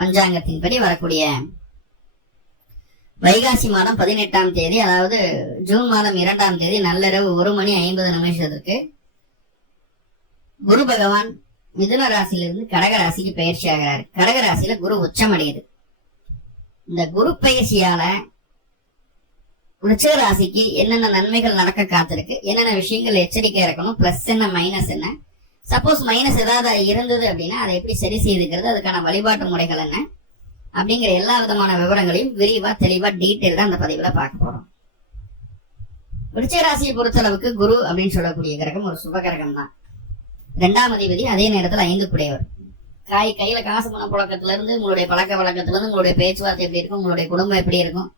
பஞ்சாங்கத்தின்படி வரக்கூடிய வைகாசி மாதம் 18ஆம் தேதி, அதாவது ஜூன் மாதம் 2ஆம் தேதி நள்ளிரவு 1:50 குரு பகவான் மிதுன ராசியிலிருந்து கடக ராசிக்கு பயிற்சி ஆகிறார். கடக ராசியில குரு உச்சம் அடையுது. இந்த குரு பயிற்சியால விருச்சிக ராசிக்கு என்னென்ன நன்மைகள் நடக்க காத்திருக்கு, என்னென்ன விஷயங்கள் எச்சரிக்கையா இருக்கணும், பிளஸ் என்ன மைனஸ் என்ன, சப்போஸ் மைனஸ் ஏதாவது இருந்தது அப்படின்னா அதை எப்படி சரி செய்துக்கிறது, அதுக்கான வழிபாட்டு முறைகள் என்ன அப்படிங்கிற எல்லா விதமான விவரங்களையும் விரிவா தெளிவா டீட்டெயில்டா அந்த பதிவுல பார்க்க போறோம். விருச்சிக ராசியை பொறுத்தளவுக்கு குரு அப்படின்னு சொல்லக்கூடிய கிரகம் ஒரு சுப கிரகம் தான். 2ஆம் அதிபதி, அதே நேரத்தில் 5 குடையவர். கையில காசு பண புழக்கத்துல இருந்து, உங்களுடைய பழக்க வழக்கத்துல இருந்து, உங்களுடைய பேச்சுவார்த்தை எப்படி இருக்கும், உங்களுடைய குடும்பம் எப்படி இருக்கும்,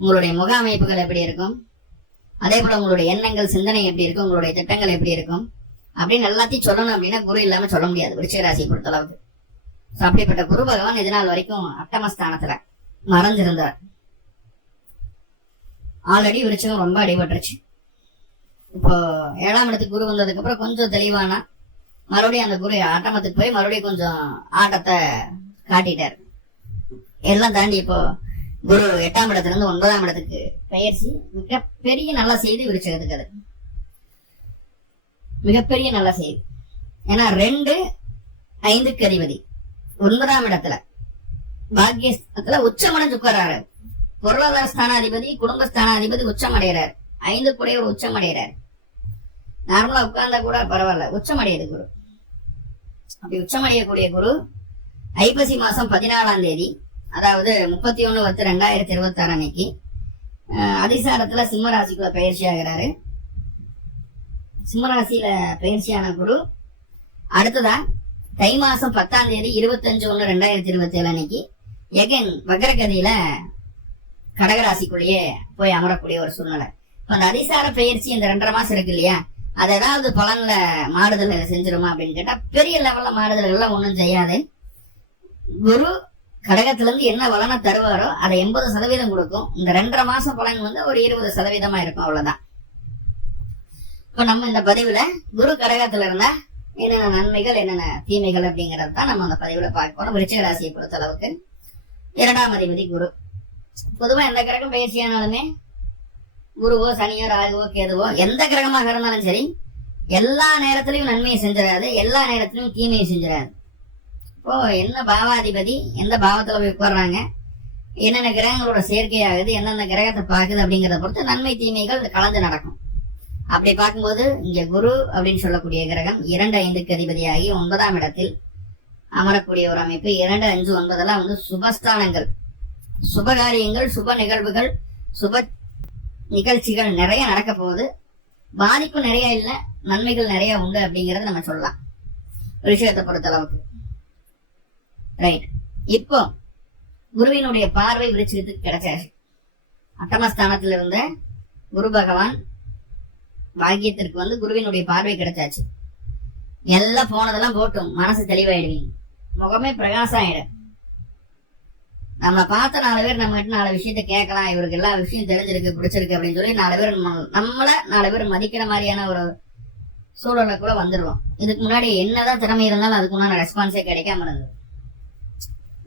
உங்களுடைய முக அமைப்புகள் எப்படி இருக்கும், அதே போல உங்களுடைய எண்ணங்கள் சிந்தனை எப்படி இருக்கும், உங்களுடைய திட்டங்கள் எப்படி இருக்கும் அப்படின்னு எல்லாத்தையும் சொல்லணும் அப்படின்னா குரு இல்லாம சொல்ல முடியாது விருச்சிக ராசியை பொறுத்தளவுக்கு. அப்படிப்பட்ட குரு பகவான் இது நாள் வரைக்கும் அட்டமஸ்தானத்துல மறைஞ்சிருந்தார். ஆல்ரெடி விருச்சிகம் ரொம்ப அடிபட்டுருச்சு. இப்போ 7ஆம் இடத்துக்கு குரு வந்ததுக்கு அப்புறம் கொஞ்சம் தெளிவானா மறுபடியும் அந்த குரு ஆட்டமத்துக்கு போய் மறுபடியும் கொஞ்சம் ஆட்டத்தை காட்டிட்டார். எல்லாம் தாண்டி இப்போ குரு 8ஆம் இடத்துல இருந்து 9ஆம் இடத்துக்கு பயிற்சி மிகப்பெரிய நல்ல செய்தி விருச்சிகத்துக்கு. அது மிகப்பெரிய நல்ல செய்தி. ஏன்னா 2, 5க்கு அதிபதி 9ஆம் இடத்துல பாக்கியஸ்தானத்துல உச்சமடைஞ்சு உட்கார்றாரு. பொருளாதார ஸ்தானாதிபதி, குடும்பஸ்தானாதிபதி உச்சம் அடைகிறார். 5 கூட ஒரு உச்சம் அடைகிறார். நார்மலா உட்கார்ந்தா கூட பரவாயில்ல, உச்சம் அடையுது குரு. அப்படி உச்சம் அடையக்கூடிய குரு ஐப்பசி மாசம் 14ஆம் தேதி, அதாவது 31/10/2026 அன்னைக்கு அதிசாரத்துல சிம்மராசிக்குள்ள பயிற்சி ஆகிறாரு. சிம்மராசியில பயிற்சியான குரு அடுத்ததா தை மாசம் 10ஆம் தேதி 25/1/2027 அன்னைக்கு எகன் வக்ரகதியில கடகராசிக்குள்ளேயே போய் அமரக்கூடிய ஒரு சூழ்நிலை. இப்ப அந்த அதிசார பயிற்சி இந்த 2.5 மாசம் இருக்கு இல்லையா, அது ஏதாவது பலன்ல மாறுதல் செஞ்சிருமா அப்படின்னு கேட்டா பெரிய லெவல்ல மாறுதல்கள் எல்லாம் ஒண்ணும் செய்யாது. குரு கடகத்துல இருந்து என்ன பலனை தருவாரோ அதை 80% கொடுக்கும். இந்த 2.5 மாசம் பலன் ஒரு 20% இருக்கும், அவ்வளவுதான். இப்ப நம்ம இந்த பதிவுல குரு கடகத்துல இருந்தா என்னென்ன நன்மைகள் என்னென்ன தீமைகள் அப்படிங்கறது தான் நம்ம அந்த பதிவுல பார்க்க போறோம். விருச்சிக ராசியை பொறுத்த அளவுக்கு 2ஆம் அதிபதி குரு. பொதுவா எந்த கிரகம் பயிற்சியானாலுமே குருவோ சனியோ ராகுவோ கேதுவோ எந்த கிரகமாக இருந்தாலும் சரி எல்லா நேரத்திலையும் நன்மையை செஞ்சிடாது, எல்லா நேரத்திலையும் தீமையை செஞ்சிடாது. இப்போ என்ன பாவாதிபதி எந்த பாவத்துல போய் உட்கார்றாங்க, என்னென்ன கிரகங்களோட சேர்க்கை ஆகுது, எந்தெந்த கிரகத்தை பாக்குது அப்படிங்கறத பொறுத்து நன்மை தீமைகள் கலந்து நடக்கும். அப்படி பார்க்கும்போது இங்க குரு அப்படின்னு சொல்லக்கூடிய கிரகம் 2, 5க்கு அதிபதியாகி 9ஆம் இடத்தில் அமரக்கூடிய ஒரு அமைப்பு. 2, 5, 9 சுபஸ்தானங்கள், சுபகாரியங்கள், சுப நிகழ்வுகள், சுப நிகழ்ச்சிகள் நிறைய நடக்க போகுது. பாதிப்பு நிறைய இல்ல, நன்மைகள் நிறைய உண்டு அப்படிங்கறத நம்ம சொல்லலாம் விஷயத்தை பொறுத்த அளவுக்கு. ரைட். இப்போ குருவினுடைய பார்வை விருச்சிகத்துக்கு கிடைச்சாச்சு. அட்டமஸ்தானத்துல இருந்த குரு பகவான் பாக்கியத்திற்கு குருவினுடைய பார்வை கிடைச்சாச்சு. எல்லாம் போனதெல்லாம் போட்டும் மனசு தெளிவாயிடுவீங்க, முகமே பிரகாசம் ஆயிடும். நம்மளை பார்த்த 4 பேர் நம்ம கிட்ட 4 விஷயத்த கேட்கலாம், இவருக்கு எல்லா விஷயம் தெரிஞ்சிருக்கு பிடிச்சிருக்கு அப்படின்னு சொல்லி 4 பேர் நம்மள 4 பேர் மதிக்கிற மாதிரியான ஒரு சூழலை கூட வந்துருவோம். இதுக்கு முன்னாடி என்னதான் திறமை இருந்தாலும் அதுக்கு முன்னாடி ரெஸ்பான்ஸே கிடைக்காம இருந்தது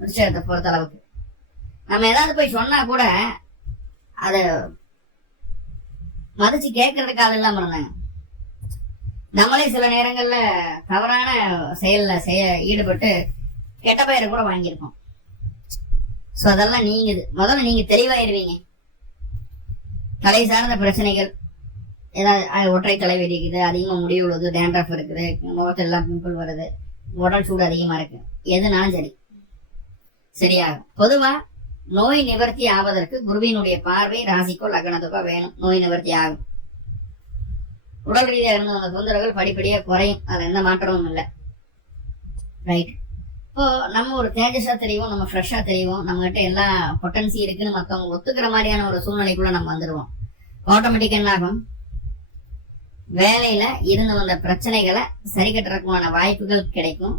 விஷயத்தை பொறுத்த அளவுக்கு. நம்ம ஏதாவது போய் சொன்னா கூட அத மதிச்சு கேட்கறதுக்கு இல்லாம இருந்தாங்க. நம்மளே சில நேரங்கள்ல தவறான செயல்ல ஈடுபட்டு கெட்ட பெயரை கூட வாங்கியிருக்கோம். சோ அதெல்லாம் நீங்குது. முதல்ல நீங்க தெளிவாயிருவீங்க. தலை சார்ந்த பிரச்சனைகள், ஏதாவது ஒற்றை தலை வெடிக்குது, அதிகமா முடி விழுது, டேண்ட்ரஃப் இருக்குது, முகத்துல எல்லாம் பிம்பிள் வருது, உடல் சூடு அதிகமா இருக்கு, எதுனாலும் சரி சரியாகும். பொதுவா நோய் நிவர்த்தி ஆவதற்கு குருவினுடைய பார்வை ராசிக்கோ லக்னத்துக்கோ வேணும். நோய் நிவர்த்தி ஆகும். உடல் ரீதியா இருந்த அந்த தொந்தரவுகள் படிப்படியா குறையும், அது எந்த மாற்றமும் இல்லை. ரைட். இப்போ நம்ம ஒரு தேஜஸா தெரியும், நம்ம ஃப்ரெஷ்ஷா தெரியும், நம்ம கிட்ட எல்லா பொட்டன்சி இருக்குன்னு மத்தவங்க ஒத்துக்கிற மாதிரியான ஒரு சூழ்நிலைக்குள்ள நம்ம வந்துடுவோம். ஆட்டோமேட்டிக்கா என்ன ஆகும், வேலையில இருந்து வந்த பிரச்சனைகளை சரி கட்டுறதுக்கான வாய்ப்புகள் கிடைக்கும்.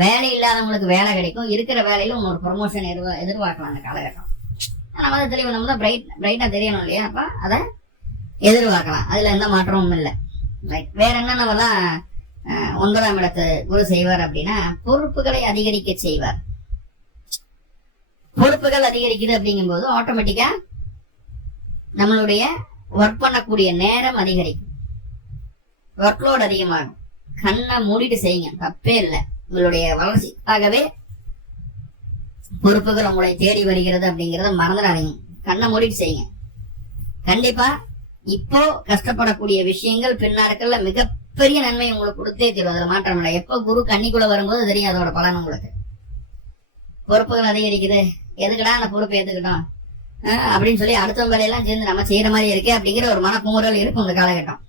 வேலை இல்லாதவங்களுக்கு வேலை கிடைக்கும். இருக்கிற வேலையில ஒரு ப்ரொமோஷன் எதிர்பார்க்கலாம். அந்த காலகட்டம் நம்ம அதை தெளிவு நம்ம தான் பிரைட்டா தெரியணும் இல்லையா, அப்ப அதை எதிர்பார்க்கலாம். அதுல எந்த மாற்றமும் இல்லை. ரைட். வேற என்ன நம்மலாம் 9ஆம் இடத்தை குரு செய்வார் அப்படின்னா பொறுப்புகளை அதிகரிக்க செய்வார். பொறுப்புகள் அதிகரிக்குது அப்படிங்கும் போது ஆட்டோமேட்டிக்கா நம்மளுடைய ஒர்க் பண்ணக்கூடிய நேரம் அதிகரிக்கும், ஒர்க்லோட் அதிகமாகும். கண்ணை மூடிட்டு செய்யுங்க, தப்பே இல்லை. உங்களுடைய வளர்ச்சிக்காகவே பொறுப்புகள் உங்களை தேடி வருகிறது அப்படிங்கறத மறந்துடாதீங்க. கண்ணை மூடிட்டு செய்யுங்க. கண்டிப்பா இப்போ கஷ்டப்படக்கூடிய விஷயங்கள் பின்னாட்கள்ல மிகப்பெரிய நன்மை உங்களுக்கு கொடுத்தே தீரும். அதுல மாற்றம் இல்லை. எப்ப குரு கன்னிக்குள்ள வரும்போது தெரியும் அதோட பலன் உங்களுக்கு. பொறுப்புகள் அதிகரிக்குது, எதுக்கடா அந்த பொறுப்பை ஏத்துக்கிட்டோம் அப்படின்னு சொல்லி அடுத்தவங்க வேலையெல்லாம் சேர்ந்து நம்ம செய்யற மாதிரி இருக்கு அப்படிங்கிற ஒரு மனக்குமுறல் இருக்கும் இந்த காலகட்டம்.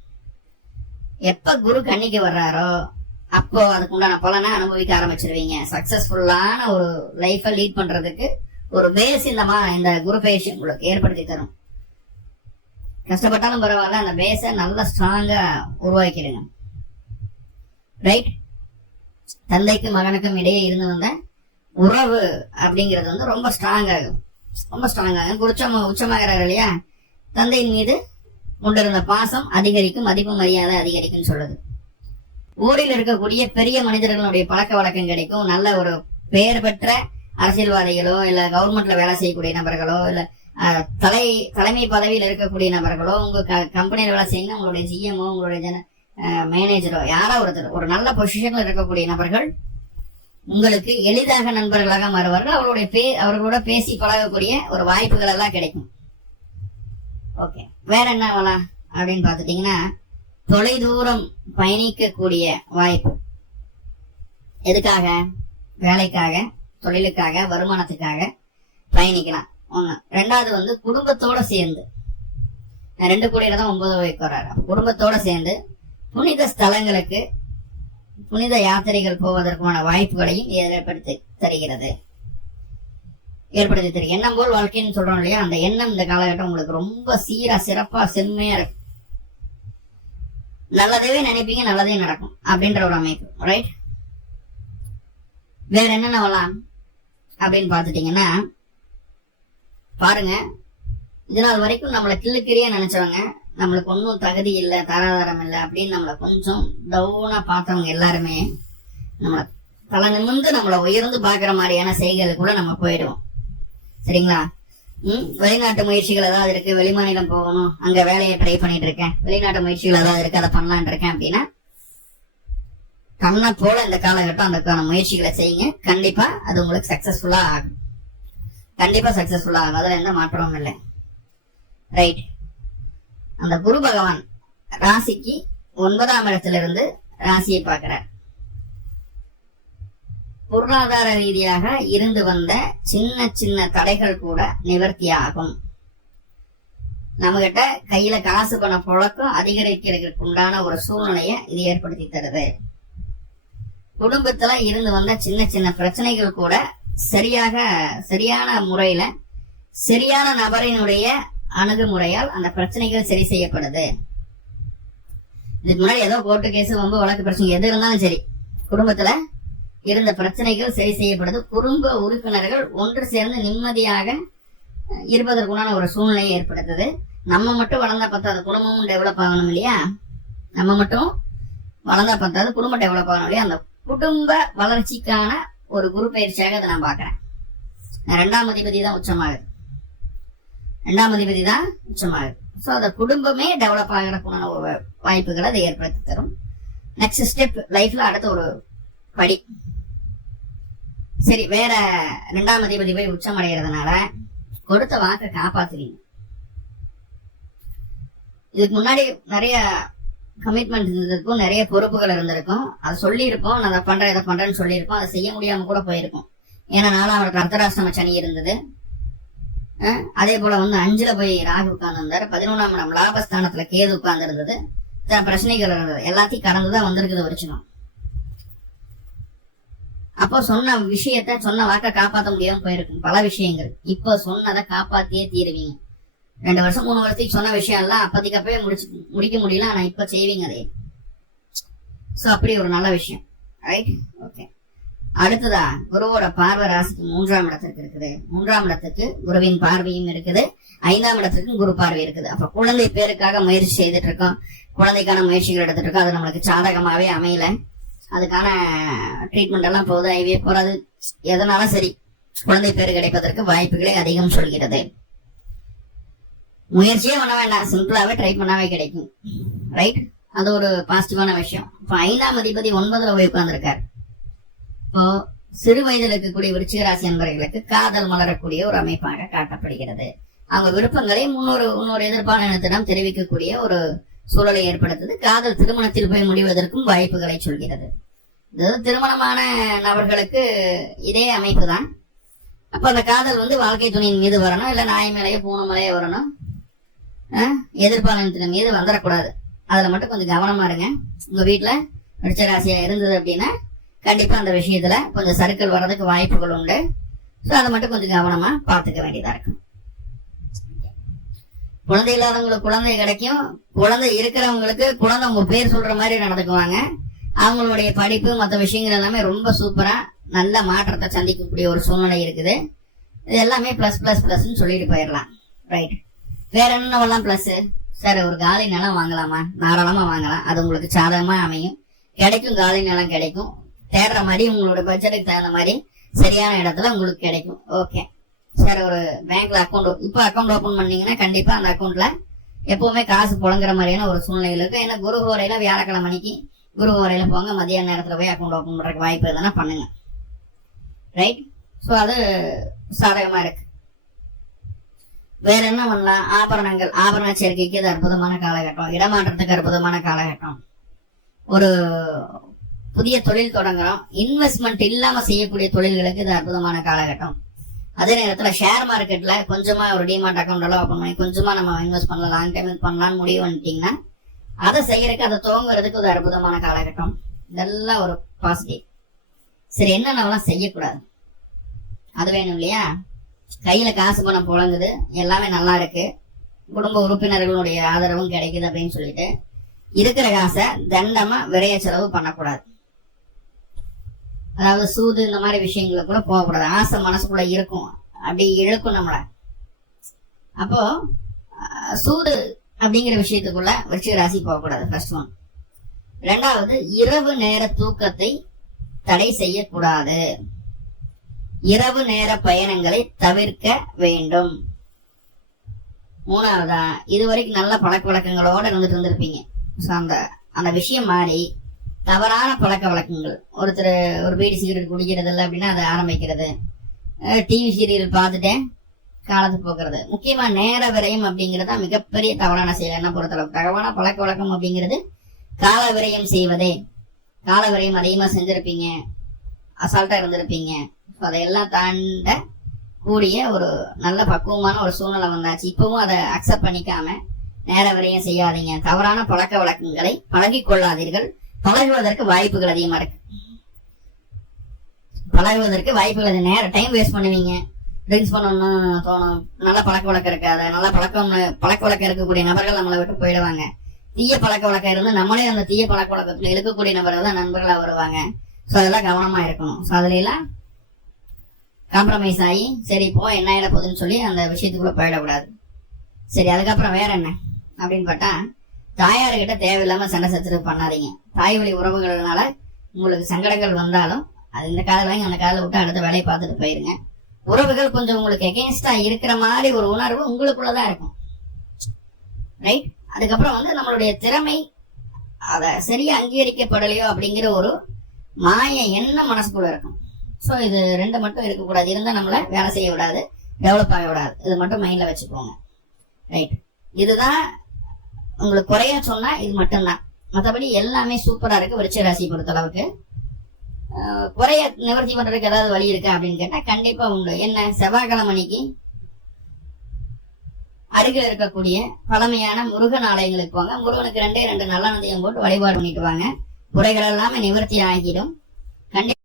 எப்ப குரு கன்னிக்கு வர்றாரோ அப்போ அதுக்கு உண்டான பலனை அனுபவிக்க ஆரம்பிச்சிருவீங்க. சக்சஸ்ஃபுல்லான ஒரு லைஃபை லீட் பண்றதுக்கு ஒரு பேஸ் இந்த குரு பயிற்சி உங்களுக்கு ஏற்படுத்தி தரும். கஷ்டப்பட்டாலும் பரவாயில்ல, அந்த பேஸை நல்லா ஸ்ட்ராங்கா உருவாக்கிடுங்க. ரைட். தந்தைக்கும் மகனுக்கும் இடையே இருந்து வந்த உறவு அப்படிங்கிறது வந்து ரொம்ப ஸ்ட்ராங்காகும், ரொம்ப ஸ்ட்ராங்காகும். உச்சமாகிறார் இல்லையா, தந்தையின் மீது கொண்டிருந்த பாசம் அதிகரிக்கும், மதிப்பு மரியாதை அதிகரிக்கும் சொல்லுது. ஊரில் இருக்கக்கூடிய பெரிய மனிதர்களுடைய பழக்க வழக்கம் கிடைக்கும். நல்ல ஒரு பெயர் பெற்ற அரசியல்வாதிகளோ இல்ல கவர்மெண்ட்ல வேலை செய்யக்கூடிய நபர்களோ இல்ல தலைமை பதவியில் இருக்கக்கூடிய நபர்களோ, உங்க கம்பெனியில வேலை செய்யணும் உங்களுடைய ஜிஎம்ஓ உங்களுடைய மேனேஜரோ யாரோ ஒருத்தர் ஒரு நல்ல பொசிஷன்ல இருக்கக்கூடிய நபர்கள் உங்களுக்கு எளிதாக நண்பர்களாக மாறுவார்கள். அவர்களோட பேசி பழகக்கூடிய ஒரு வாய்ப்புகள் எல்லாம் கிடைக்கும். ஓகே, வேற என்ன வரலாம் அப்படின்னு பாத்துட்டீங்கன்னா, தொலைதூரம் பயணிக்கக்கூடிய வாய்ப்பு. எதுக்காக? வேலைக்காக, தொழிலுக்காக, வருமானத்துக்காக பயணிக்கலாம். ஒண்ணு. ரெண்டாவது வந்து குடும்பத்தோட சேர்ந்து, 2 கோடியில தான் 9 வரைக்கும் வர்றாரு. குடும்பத்தோட சேர்ந்து புனித ஸ்தலங்களுக்கு, புனித யாத்திரைகள் போவதற்கான வாய்ப்புகளையும் ஏற்படுத்தி தருகிறது. எண்ணம் போல் வாழ்க்கைன்னு சொல்றோம் இல்லையா, அந்த எண்ணம் இந்த காலகட்டம் உங்களுக்கு ரொம்ப சீரா சிறப்பா செம்மையா இருக்கு. நல்லதே நினைப்பீங்க, நல்லதே நடக்கும் அப்படின்ற ஒரு அமைப்பு. ரைட். வேற என்னென்ன வரலாம் அப்படின்னு பாத்துட்டீங்கன்னா, பாருங்க, இது நாள் வரைக்கும் நம்மளை கிள்ளுக்கிறியா நினைச்சவங்க, நம்மளுக்கு ஒன்னும் தகுதி இல்லை, தராதாரம் இல்லை அப்படின்னு நம்மளை கொஞ்சம் டவுனா பார்த்தவங்க எல்லாருமே நம்மளை தலை நிமிர்ந்து நம்மளை உயர்ந்து பாக்குற மாதிரியான செய்கைகளுக்குள்ள நம்ம போயிடுவோம். சரிங்களா? வெளிநாட்டு முயற்சிகள் ஏதாவது இருக்கு, வெளிமாநிலம் போகணும், அங்க வேலையை ட்ரை பண்ணிட்டு இருக்கேன், வெளிநாட்டு முயற்சிகள் ஏதாவது இருக்கு, அதை பண்ணலான் இருக்கேன் அப்படின்னா கண்ணை போல இந்த காலகட்டம் அதுக்கான முயற்சிகளை செய்யுங்க. கண்டிப்பா அது உங்களுக்கு சக்சஸ்ஃபுல்லா ஆகும். கண்டிப்பா சக்சஸ்ஃபுல்லா ஆகும், அதுல எந்த மாற்றமும் இல்லை. ரைட். அந்த குரு பகவான் ராசிக்கு 9ஆம் இடத்துல இருந்து ராசியை பார்க்கிறார். பொருளாதார ரீதியாக இருந்து வந்த சின்ன சின்ன தடைகள் கூட நிவர்த்தி ஆகும். நம்ம கிட்ட கையில காசு பண புழக்கம் அதிகரிக்கிறதுக்கு உண்டான ஒரு சூழ்நிலையை இது ஏற்படுத்தி தருது. குடும்பத்துல இருந்து வந்த சின்ன சின்ன பிரச்சனைகள் கூட சரியான முறையில சரியான நபரினுடைய அணுகுமுறையால் அந்த பிரச்சனைகள் சரி செய்யப்படுது. இதுக்கு முன்னாடி ஏதோ கோர்ட்டு கேஸ் வம்பு வழக்கு பிரச்சனை எது இருந்தாலும் சரி, குடும்பத்துல இருந்த பிரச்சனைகள் சரி செய்யப்படுது. குடும்ப உறுப்பினர்கள் ஒன்று சேர்ந்து நிம்மதியாக இருப்பதற்குண்டான ஒரு சூழ்நிலையை ஏற்படுத்துது. நம்ம மட்டும் வளர்ந்தா பத்தாது, குடும்பமும் டெவலப் ஆகணும் இல்லையா? நம்ம மட்டும் வளர்ந்தா பத்தாது, குடும்பம் டெவலப் ஆகணும் இல்லையா? அந்த குடும்ப வளர்ச்சிக்கான ஒரு குரு பயிற்சியாக அதை நான் பாக்குறேன். 2ஆம் அதிபதி தான் உச்சமாகுது. 2ஆம் அதிபதி தான் உச்சமாகுது. சோ அந்த குடும்பமே டெவலப் ஆகிறதுக்குண்டான ஒரு வாய்ப்புகளை அதை ஏற்படுத்தி தரும். நெக்ஸ்ட் ஸ்டெப் லைஃப்ல அடுத்த ஒரு படி. சரி, வேற 2ஆம் அதிபதி போய் உச்சம் அடைகிறதுனால கொடுத்த வாக்கை காப்பாத்துவீங்க. இதுக்கு முன்னாடி நிறைய கமிட்மெண்ட் இருந்திருக்கும், நிறைய பொறுப்புகள் இருந்திருக்கும். அதை சொல்லியிருப்போம், நான் அதை பண்றேன் இதை பண்றேன்னு சொல்லியிருப்போம், அதை செய்ய முடியாம கூட போயிருக்கும். ஏன்னா 4ஆம் அர்த்தராஷ்டிரம சனி இருந்தது. அதே போல வந்து 5ல போய் ராகு உட்கார்ந்து இருந்தாரு. 11ஆம் இடம் லாபஸ்தானத்துல கேது உட்கார்ந்து இருந்தது. பிரச்சனைகள் இருந்தது, எல்லாத்தையும் கடந்துதான் வந்திருக்குது வச்சுக்கணும். அப்போ சொன்ன விஷயத்த, சொன்ன வாக்க காப்பாற்ற முடியாம போயிருக்கும் பல விஷயங்கள். இப்ப சொன்னதை காப்பாத்தியே தீருவீங்க. 2 வருஷம் 3 வருஷத்துக்கு சொன்ன விஷயம் எல்லாம் அப்பதைக்கு அப்பவே முடிக்க முடியல, ஆனா இப்ப செய்வீங்க அதே. சோ அப்படி ஒரு நல்ல விஷயம். ரைட். ஓகே. அடுத்ததா குருவோட பார்வை ராசிக்கு 3ஆம் இடத்துக்கு இருக்குது. 3ஆம் இடத்துக்கு குருவின் பார்வையும் இருக்குது, 5ஆம் இடத்துக்கும் குரு பார்வை இருக்குது. அப்ப குழந்தை பேருக்காக முயற்சி செய்துட்டு இருக்கோம், குழந்தைக்கான முயற்சிகள் எடுத்துட்டு இருக்கோம். அது நம்மளுக்கு சாதகமாவே அமையல, அதுக்கான ட்ரீட்மெண்ட் எல்லாம் போகுது, ஐவிஎஃப் போறது, எதனாலும் சரி குழந்தை பேர் கிடைப்பதற்கு வாய்ப்புகளை அதிகம் சொல்கிறது. முயற்சியே பண்ண வேண்டாம், சிம்பிளாவே ட்ரை பண்ணாவே கிடைக்கும். ரைட், அது ஒரு பாசிட்டிவான விஷயம். இப்போ 5ஆம் அதிபதி 9ல போய் உட்கார்ந்துருக்காரு. இப்போ சிறு வயதில் இருக்கக்கூடிய விருச்சிக ராசி அன்பர்களுக்கு காதல் மலரக்கூடிய ஒரு அமைப்பாக காட்டப்படுகிறது. அவங்க விருப்பங்களை இன்னொரு எதிர்ப்பாளனிடம் தெரிவிக்கக்கூடிய ஒரு சூழலை ஏற்படுத்துது. காதல் திருமணத்தில் போய் முடிவதற்கும் வாய்ப்புகளை சொல்கிறது. திருமணமான நபர்களுக்கு இதே அமைப்பு தான். அப்ப அந்த காதல் வாழ்க்கை துணையின் மீது வரணும், இல்ல நாய் மேலேயே பூனை மேலேயே வரணும், எதிர்ப்பாளனத்தின் மீது வந்துடக்கூடாது. அதுல மட்டும் கொஞ்சம் கவனமா இருங்க. உங்க வீட்டுல விருச்சிக ராசியா இருந்தது அப்படின்னா கண்டிப்பா அந்த விஷயத்துல கொஞ்சம் சறுக்கல் வர்றதுக்கு வாய்ப்புகள் உண்டு. ஸோ அதை மட்டும் கொஞ்சம் கவனமா பார்த்துக்க வேண்டியதா இருக்கும். குழந்தை இல்லாதவங்களுக்கு குழந்தை கிடைக்கும். குழந்தை இருக்கிறவங்களுக்கு குழந்தை உங்க பேர் சொல்ற மாதிரி நடந்துக்குவாங்க. அவங்களுடைய படிப்பு மற்ற விஷயங்கள் எல்லாமே ரொம்ப சூப்பரா நல்ல மாற்றத்தை சந்திக்கக்கூடிய ஒரு சூழ்நிலை இருக்குது. இது எல்லாமே பிளஸ் பிளஸ் பிளஸ்ன்னு சொல்லிட்டு போயிடலாம். ரைட், வேற என்னவெல்லாம் பிளஸ்? சார், ஒரு காலி நிலம் வாங்கலாமா? தாராளமா வாங்கலாம். அது உங்களுக்கு சாதகமா அமையும். கிடைக்கும், காலி நிலம் கிடைக்கும். தேடுற மாதிரி உங்களோட பட்ஜெட்டுக்கு தகுந்த மாதிரி சரியான இடத்துல உங்களுக்கு கிடைக்கும். ஓகே சார், ஒரு பேங்க்ல அக்கௌண்ட் ஓபன் பண்ணீங்கன்னா கண்டிப்பா அந்த அக்கௌண்ட்ல எப்பவுமே காசு புழங்குற மாதிரியான ஒரு சூழ்நிலை இருக்கு. ஏன்னா குரு ஹோரையில வியாழக்கிழமை அன்னைக்கு குரு ஹோரையில போங்க, மதியான நேரத்துல போய் அக்கௌண்ட் ஓபன் பண்றதுக்கு வாய்ப்பு எதுனா பண்ணுங்க. ரைட், ஸோ அது சாதகமா இருக்கு. வேற என்ன பண்ணலாம்? ஆபரண சேர்க்கைக்கு இது அற்புதமான காலகட்டம். இடமாற்றத்துக்கு அற்புதமான காலகட்டம். ஒரு புதிய தொழில் தொடங்குறோம், இன்வெஸ்ட்மெண்ட் இல்லாம செய்யக்கூடிய தொழில்களுக்கு இது அற்புதமான காலகட்டம். அதே நேரத்துல ஷேர் மார்க்கெட்ல கொஞ்சமா ஒரு டிமார்ட் அக்கௌண்ட் எல்லாம் ஓபன் பண்ணி கொஞ்சமா நம்ம இன்வெஸ்ட் பண்ணலாம், லாங் டைம் பண்ணலாம்னு முடிவு பண்ணிட்டீங்கன்னா அதை செய்யறதுக்கு, அதை துவங்குறதுக்கு ஒரு அற்புதமான காலகட்டம். இதெல்லாம் ஒரு பாசிட்டிவ். சரி, என்னென்னலாம் செய்யக்கூடாது அது வேணும் இல்லையா? கையில காசு பணம் புழங்குது, எல்லாமே நல்லா இருக்கு, குடும்ப உறுப்பினர்களுடைய ஆதரவும் கிடைக்குது அப்படின்னு சொல்லிட்டு இருக்கிற காசை தண்டமா விரைய செலவு பண்ணக்கூடாது. அதாவது சூது இந்த மாதிரி விஷயங்களை கூட போகக்கூடாது. ஆசை மனசுக்குள்ள இருக்கும், அப்படி இழுக்கும் நம்மள. அப்போ சூது அப்படிங்கிற விஷயத்துக்குள்ள விருச்சிக ராசி போகக்கூடாது. First one. ரெண்டாவது, இரவு நேர தூக்கத்தை தடை செய்யக்கூடாது. இரவு நேர பயணங்களை தவிர்க்க வேண்டும். மூணாவதா, இதுவரைக்கும் நல்ல பழக்க வழக்கங்களோட இருந்திருப்பீங்க. அந்த விஷயம் மாறி தவறான பழக்க வழக்கங்கள், ஒருத்தர் ஒரு பீடி சிகரெட் குடிக்கிறது இல்லை அப்படின்னா அதை ஆரம்பிக்கிறது, டிவி சீரியல் பார்த்துட்டே காலத்து போக்குறது, முக்கியமா நேர விரயம் அப்படிங்கறத மிகப்பெரிய தவறான செயல். என்ன பொறுத்தளவு தவறான பழக்க வழக்கம் அப்படிங்கிறது கால விரயம் செய்வதே. கால விரயம் அதிகமா செஞ்சிருப்பீங்க, அசால்ட்டா இருந்திருப்பீங்க. அதையெல்லாம் தாண்ட கூடிய ஒரு நல்ல பக்குவமான ஒரு சூழ்நிலை வந்தாச்சு. இப்பவும் அதை அக்செப்ட் பண்ணிக்காம நேர விரயம் செய்யாதீங்க. தவறான பழக்க வழக்கங்களை பழகிக் கொள்ளாதீர்கள். பழகுவதற்கு வாய்ப்புகள் அதிகமா இருக்கு. பழகுவதற்கு வாய்ப்புகள், நேர டைம் வேஸ்ட் பண்ணுவீங்க. ட்ரிங்க்ஸ் பண்ணணும்னு தோணும், நல்ல பழக்க வழக்கம் இருக்காது. நல்ல பழக்க வழக்கம் இருக்கக்கூடிய நபர்கள் நம்மளை விட்டு போயிடுவாங்க. தீய பழக்க வழக்கம் இருந்து நம்மளே அந்த தீய பழக்க வழக்கத்துல இருக்கக்கூடிய நபர்கள் தான் நண்பர்களா வருவாங்க. ஸோ அதெல்லாம் கவனமா இருக்கணும். ஸோ அதுல எல்லாம் காம்ப்ரமைஸ் ஆகி சரி இப்போ என்ன ஆயிட போகுதுன்னு சொல்லி அந்த விஷயத்துக்குள்ள போயிடக்கூடாது. சரி, அதுக்கப்புறம் வேற என்ன அப்படின்னு பார்த்தா, தாயார்கிட்ட தேவையில்லாம சண்டை சச்சரவு பண்ணாதீங்க. தாய் வழி உறவுகள்னால உங்களுக்கு சங்கடங்கள் வந்தாலும் அது இந்த காலம் வாங்கி அந்த காலை விட்டு அடுத்த வேலையை பார்த்துட்டு போயிருங்க. உறவுகள் கொஞ்சம் உங்களுக்கு எகெயின்ஸ்டா இருக்கிற மாதிரி ஒரு உணர்வு உங்களுக்குள்ளதான் இருக்கும். ரைட், அதுக்கப்புறம் நம்மளுடைய திறமை அத சரியா அங்கீகரிக்கப்படலையோ அப்படிங்கிற ஒரு மாய எண்ணம் மனசுக்குள்ள இருக்கும். ஸோ இது ரெண்டு மட்டும் இருக்கக்கூடாது. இருந்தா நம்மள வேலை செய்ய விடாது, டெவலப் ஆக விடாது. இது மட்டும் மைண்ட்ல வச்சுக்கோங்க. ரைட், இதுதான் உங்களுக்கு குறையா சொன்னா இது மட்டும்தான். மற்றபடி எல்லாமே சூப்பரா இருக்கு. விருச்சிக ராசி பொறுத்த அளவுக்கு குறைய நிவர்த்தி பண்றதுக்கு ஏதாவது வழி இருக்கா அப்படின்னு கேட்டா கண்டிப்பா உண்டு. என்ன, செவ்வாய்க்கிழமை அன்னைக்கு அருகில் இருக்கக்கூடிய பழமையான முருகன் ஆலயங்களுக்கு போங்க. முருகனுக்கு 2 நல்ல நதியம் போட்டு வழிபாடு பண்ணிட்டு வாங்க. குறைகள் எல்லாமே நிவர்த்தி ஆகிடும். கண்டிப்பா